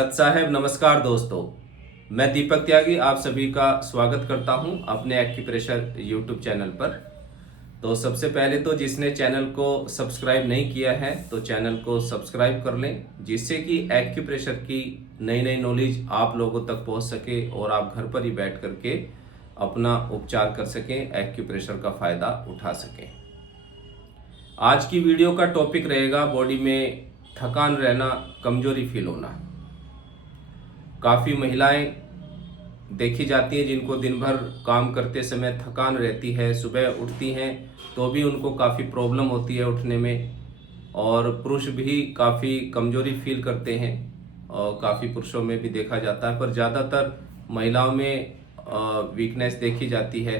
दत्त साहब नमस्कार दोस्तों। मैं दीपक त्यागी आप सभी का स्वागत करता हूं अपने एक्यूप्रेशर यूट्यूब चैनल पर। तो सबसे पहले तो जिसने चैनल को सब्सक्राइब नहीं किया है तो चैनल को सब्सक्राइब कर लें, जिससे कि एक्यूप्रेशर की नई नई नॉलेज आप लोगों तक पहुंच सके और आप घर पर ही बैठ करके अपना उपचार कर सकें, एक्यूप्रेशर का फ़ायदा उठा सकें। आज की वीडियो का टॉपिक रहेगा बॉडी में थकान रहना, कमजोरी फील होना। काफ़ी महिलाएं देखी जाती हैं जिनको दिन भर काम करते समय थकान रहती है, सुबह उठती हैं तो भी उनको काफ़ी प्रॉब्लम होती है उठने में। और पुरुष भी काफ़ी कमजोरी फील करते हैं और काफ़ी पुरुषों में भी देखा जाता है, पर ज़्यादातर महिलाओं में वीकनेस देखी जाती है।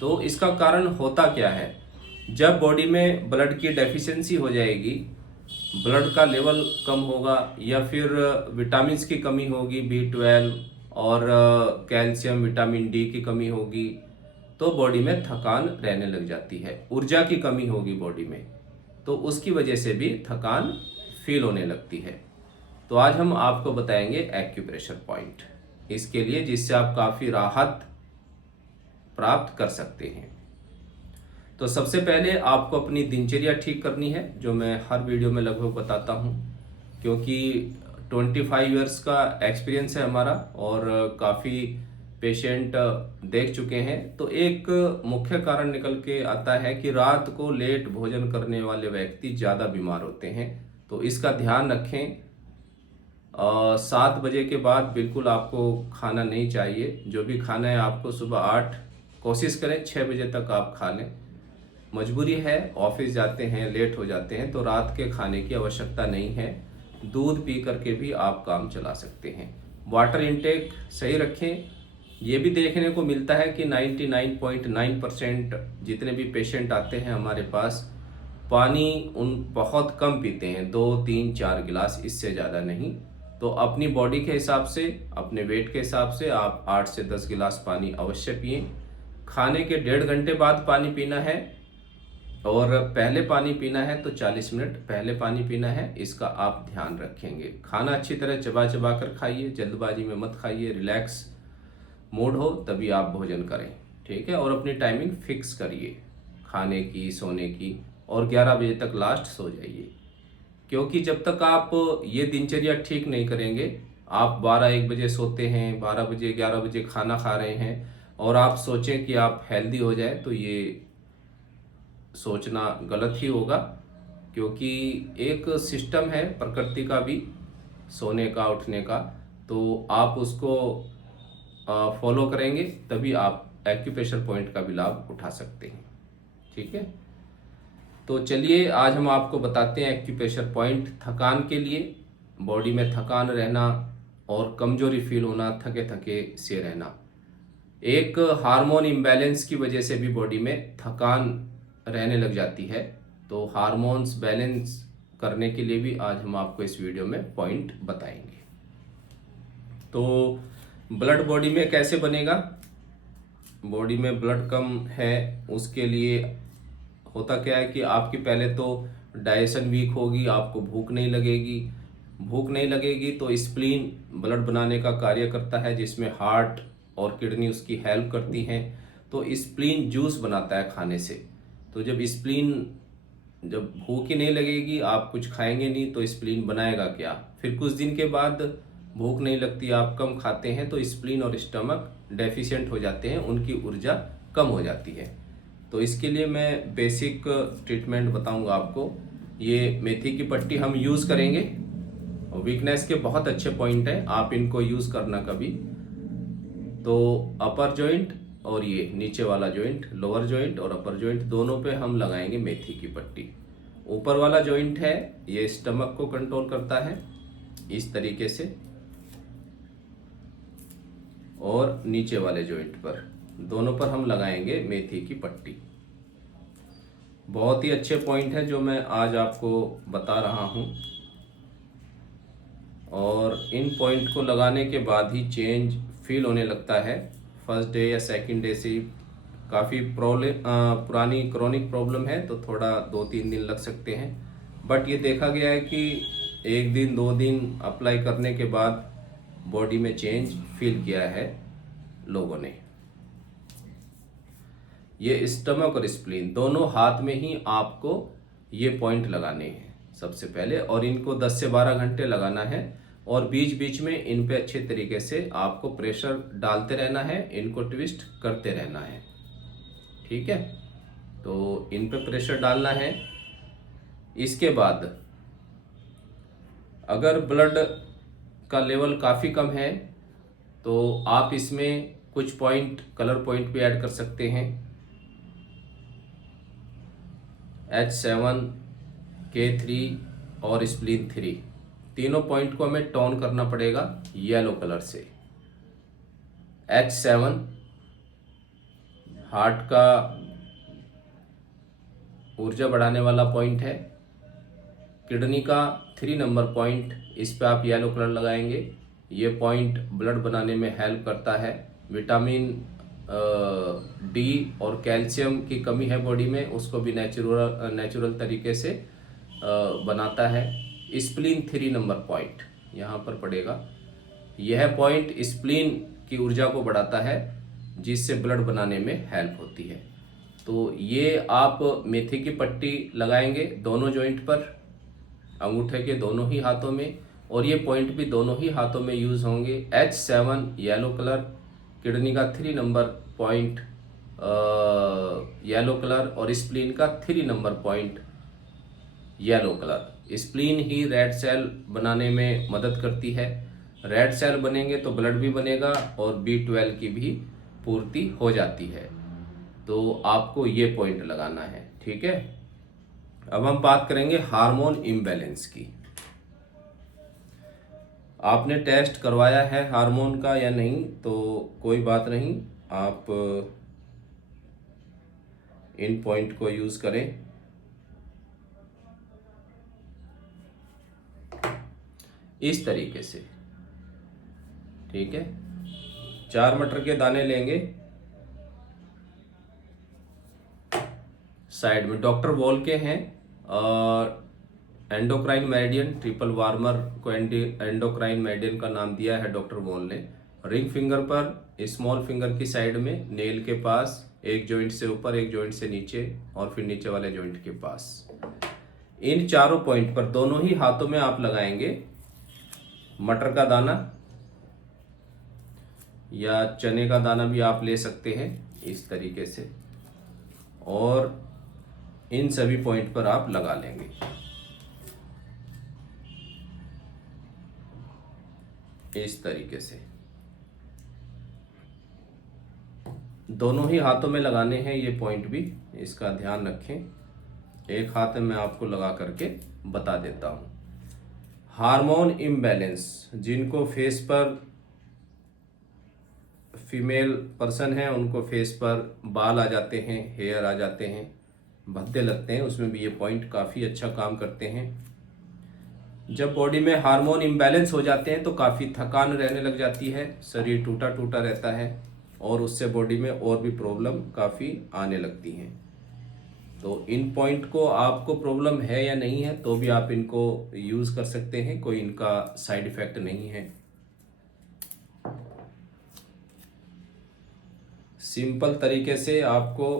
तो इसका कारण होता क्या है? जब बॉडी में ब्लड की डेफिशिएंसी हो जाएगी, ब्लड का लेवल कम होगा या फिर विटामिन्स की कमी होगी, B12 और कैल्शियम, विटामिन डी की कमी होगी, तो बॉडी में थकान रहने लग जाती है। ऊर्जा की कमी होगी बॉडी में, तो उसकी वजह से भी थकान फील होने लगती है। तो आज हम आपको बताएंगे एक्यूप्रेशर पॉइंट इसके लिए, जिससे आप काफ़ी राहत प्राप्त कर सकते हैं। तो सबसे पहले आपको अपनी दिनचर्या ठीक करनी है, जो मैं हर वीडियो में लगभग बताता हूँ, क्योंकि 25 इयर्स का एक्सपीरियंस है हमारा और काफ़ी पेशेंट देख चुके हैं। तो एक मुख्य कारण निकल के आता है कि रात को लेट भोजन करने वाले व्यक्ति ज़्यादा बीमार होते हैं। तो इसका ध्यान रखें। 7 बजे के बाद बिल्कुल आपको खाना नहीं चाहिए। जो भी खाना है आपको सुबह 8, कोशिश करें 6 बजे तक आप खा लें। मजबूरी है, ऑफिस जाते हैं, लेट हो जाते हैं, तो रात के खाने की आवश्यकता नहीं है। दूध पी करके भी आप काम चला सकते हैं। वाटर इनटेक सही रखें। ये भी देखने को मिलता है कि 99.9% जितने भी पेशेंट आते हैं हमारे पास, पानी उन बहुत कम पीते हैं, 2, 3, 4 गिलास, इससे ज़्यादा नहीं। तो अपनी बॉडी के हिसाब से, अपने वेट के हिसाब से आप 8 से 10 गिलास पानी अवश्य पिएं। खाने के 1.5 घंटे बाद पानी पीना है, और पहले पानी पीना है तो 40 मिनट पहले पानी पीना है, इसका आप ध्यान रखेंगे। खाना अच्छी तरह चबा चबा कर खाइए, जल्दबाजी में मत खाइए। रिलैक्स मूड हो तभी आप भोजन करें, ठीक है। और अपनी टाइमिंग फिक्स करिए खाने की, सोने की, और 11 बजे तक लास्ट सो जाइए। क्योंकि जब तक आप ये दिनचर्या ठीक नहीं करेंगे, आप 12-1 बजे सोते हैं, 12 बजे 11 बजे खाना खा रहे हैं और आप सोचें कि आप हेल्दी हो जाए, तो ये सोचना गलत ही होगा। क्योंकि एक सिस्टम है प्रकृति का भी, सोने का, उठने का, तो आप उसको फॉलो करेंगे तभी आप एक्यूप्रेशर पॉइंट का भी लाभ उठा सकते हैं, ठीक है। तो चलिए आज हम आपको बताते हैं एक्यूप्रेशर पॉइंट थकान के लिए। बॉडी में थकान रहना और कमजोरी फील होना, थके थके से रहना, एक हार्मोन इम्बैलेंस की वजह से भी बॉडी में थकान रहने लग जाती है। तो हार्मोन्स बैलेंस करने के लिए भी आज हम आपको इस वीडियो में पॉइंट बताएंगे। तो ब्लड बॉडी में कैसे बनेगा? बॉडी में ब्लड कम है, उसके लिए होता क्या है कि आपकी पहले तो डाइजेशन वीक होगी, आपको भूख नहीं लगेगी। भूख नहीं लगेगी तो स्प्लीन ब्लड बनाने का कार्य करता है, जिसमें हार्ट और किडनी उसकी हेल्प करती हैं। तो स्प्लीन जूस बनाता है खाने से। तो जब भूख ही नहीं लगेगी, आप कुछ खाएंगे नहीं, तो स्प्लीन बनाएगा क्या? फिर कुछ दिन के बाद भूख नहीं लगती, आप कम खाते हैं, तो स्प्लीन और स्टमक डेफिशिएंट हो जाते हैं, उनकी ऊर्जा कम हो जाती है। तो इसके लिए मैं बेसिक ट्रीटमेंट बताऊंगा आपको। ये मेथी की पट्टी हम यूज़ करेंगे। वीकनेस के बहुत अच्छे पॉइंट हैं, आप इनको यूज़ करना कभी। तो अपर जॉइंट और ये नीचे वाला जॉइंट, लोअर जॉइंट और अपर जॉइंट, दोनों पे हम लगाएंगे मेथी की पट्टी। ऊपर वाला जॉइंट है, ये स्टमक को कंट्रोल करता है इस तरीके से, और नीचे वाले जॉइंट पर, दोनों पर हम लगाएंगे मेथी की पट्टी। बहुत ही अच्छे पॉइंट है जो मैं आज आपको बता रहा हूं, और इन पॉइंट को लगाने के बाद ही चेंज फील होने लगता है। फर्स्ट डे या सेकंड डे से काफ़ी पुरानी क्रोनिक प्रॉब्लम है तो थोड़ा 2-3 दिन लग सकते हैं, बट ये देखा गया है कि 1 दिन 2 दिन अप्लाई करने के बाद बॉडी में चेंज फील किया है लोगों ने। ये स्टमक और स्प्लीन दोनों हाथ में ही आपको ये पॉइंट लगाने हैं सबसे पहले, और इनको 10 से 12 घंटे लगाना है और बीच बीच में इन पे अच्छे तरीके से आपको प्रेशर डालते रहना है, इनको ट्विस्ट करते रहना है। ठीक है, तो इन पे प्रेशर डालना है। इसके बाद अगर ब्लड का लेवल काफ़ी कम है तो आप इसमें कुछ पॉइंट, कलर पॉइंट भी ऐड कर सकते हैं। H7, K3 और स्प्लीन 3, तीनों पॉइंट को हमें टोन करना पड़ेगा येलो कलर से। H7 हार्ट का ऊर्जा बढ़ाने वाला पॉइंट है। किडनी का 3 नंबर पॉइंट, इस पे आप येलो कलर लगाएंगे। ये पॉइंट ब्लड बनाने में हेल्प करता है। विटामिन डी और कैल्शियम की कमी है बॉडी में, उसको भी नेचुरल तरीके से बनाता है। स्प्लीन 3 नंबर पॉइंट यहाँ पर पड़ेगा। यह पॉइंट स्प्लीन की ऊर्जा को बढ़ाता है जिससे ब्लड बनाने में हेल्प होती है। तो ये आप मेथी की पट्टी लगाएंगे दोनों जॉइंट पर, अंगूठे के दोनों ही हाथों में, और ये पॉइंट भी दोनों ही हाथों में यूज होंगे। H7 येलो कलर, किडनी का 3 नंबर पॉइंट येलो कलर और स्प्लीन का 3 number point yellow colour. Spleen ही रेड सेल बनाने में मदद करती है। रेड सेल बनेंगे तो ब्लड भी बनेगा और B12 की भी पूर्ति हो जाती है। तो आपको ये पॉइंट लगाना है। ठीक है, अब हम बात करेंगे हार्मोन इम्बैलेंस की। आपने टेस्ट करवाया है हार्मोन का या नहीं तो कोई बात नहीं, आप इन पॉइंट को यूज करें। इस तरीके से, ठीक है। 4 मटर के दाने लेंगे, साइड में डॉक्टर वॉल के हैं, और एंडोक्राइन मेरिडियन ट्रिपल वार्मर को एंडोक्राइन मेरिडियन का नाम दिया है डॉक्टर वॉल ने। रिंग फिंगर पर, स्मॉल फिंगर की साइड में, नेल के पास, एक जॉइंट से ऊपर एक जॉइंट से नीचे और फिर नीचे वाले जॉइंट के पास। इन चारों पॉइंट पर दोनों ही हाथों में आप लगाएंगे मटर का दाना या चने का दाना भी आप ले सकते हैं इस तरीके से, और इन सभी पॉइंट पर आप लगा लेंगे। इस तरीके से दोनों ही हाथों में लगाने हैं ये पॉइंट भी, इसका ध्यान रखें। एक हाथ में मैं आपको लगा करके बता देता हूं। हार्मोन इम्बैलेंस, जिनको फेस पर, फीमेल पर्सन है उनको फेस पर बाल आ जाते हैं, हेयर आ जाते हैं, भद्दे लगते हैं, उसमें भी ये पॉइंट काफ़ी अच्छा काम करते हैं। जब बॉडी में हार्मोन इम्बैलेंस हो जाते हैं तो काफ़ी थकान रहने लग जाती है, शरीर टूटा टूटा रहता है और उससे बॉडी में और भी प्रॉब्लम काफ़ी आने लगती हैं। तो इन पॉइंट को आपको प्रॉब्लम है या नहीं है तो भी आप इनको यूज़ कर सकते हैं, कोई इनका साइड इफ़ेक्ट नहीं है। सिंपल तरीके से आपको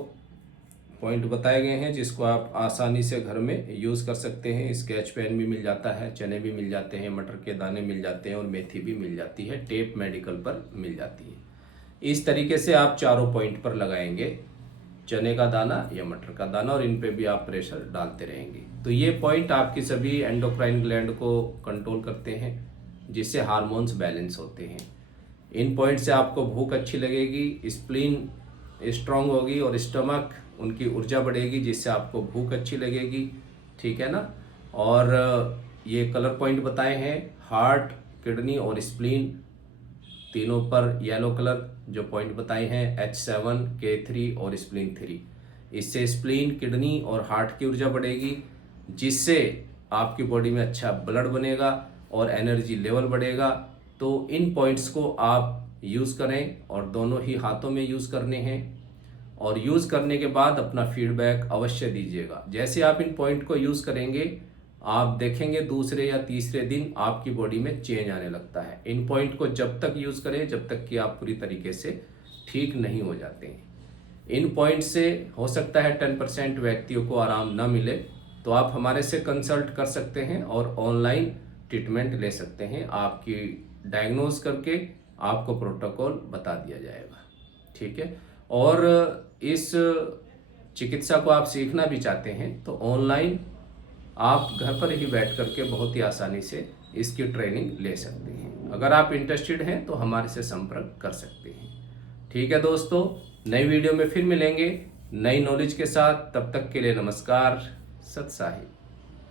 पॉइंट बताए गए हैं जिसको आप आसानी से घर में यूज़ कर सकते हैं। स्केच पेन भी मिल जाता है, चने भी मिल जाते हैं, मटर के दाने मिल जाते हैं और मेथी भी मिल जाती है, टेप मेडिकल पर मिल जाती है। इस तरीके से आप चारों पॉइंट पर लगाएंगे चने का दाना या मटर का दाना, और इन पे भी आप प्रेशर डालते रहेंगे। तो ये पॉइंट आपकी सभी एंडोक्राइन ग्लैंड को कंट्रोल करते हैं जिससे हार्मोन्स बैलेंस होते हैं। इन पॉइंट से आपको भूख अच्छी लगेगी, स्प्लीन स्ट्रांग होगी और स्टमक, उनकी ऊर्जा बढ़ेगी जिससे आपको भूख अच्छी लगेगी। ठीक है ना। और ये कलर पॉइंट बताए हैं, हार्ट, किडनी और स्प्लीन तीनों पर येलो कलर जो पॉइंट बताए हैं, H7, K3 और स्प्लीन 3। इससे स्प्लीन, किडनी और हार्ट की ऊर्जा बढ़ेगी जिससे आपकी बॉडी में अच्छा ब्लड बनेगा और एनर्जी लेवल बढ़ेगा। तो इन पॉइंट्स को आप यूज़ करें और दोनों ही हाथों में यूज़ करने हैं, और यूज़ करने के बाद अपना फीडबैक अवश्य दीजिएगा। जैसे आप इन पॉइंट को यूज़ करेंगे आप देखेंगे दूसरे या तीसरे दिन आपकी बॉडी में चेंज आने लगता है। इन पॉइंट को जब तक यूज़ करें जब तक कि आप पूरी तरीके से ठीक नहीं हो जाते हैं। इन पॉइंट से हो सकता है 10% व्यक्तियों को आराम न मिले, तो आप हमारे से कंसल्ट कर सकते हैं और ऑनलाइन ट्रीटमेंट ले सकते हैं। आपकी डायग्नोज करके आपको प्रोटोकॉल बता दिया जाएगा, ठीक है। और इस चिकित्सा को आप सीखना भी चाहते हैं तो ऑनलाइन आप घर पर ही बैठ करके बहुत ही आसानी से इसकी ट्रेनिंग ले सकते हैं। अगर आप इंटरेस्टेड हैं तो हमारे से संपर्क कर सकते हैं, ठीक है दोस्तों। नई वीडियो में फिर मिलेंगे नई नॉलेज के साथ। तब तक के लिए नमस्कार, सत साहिब।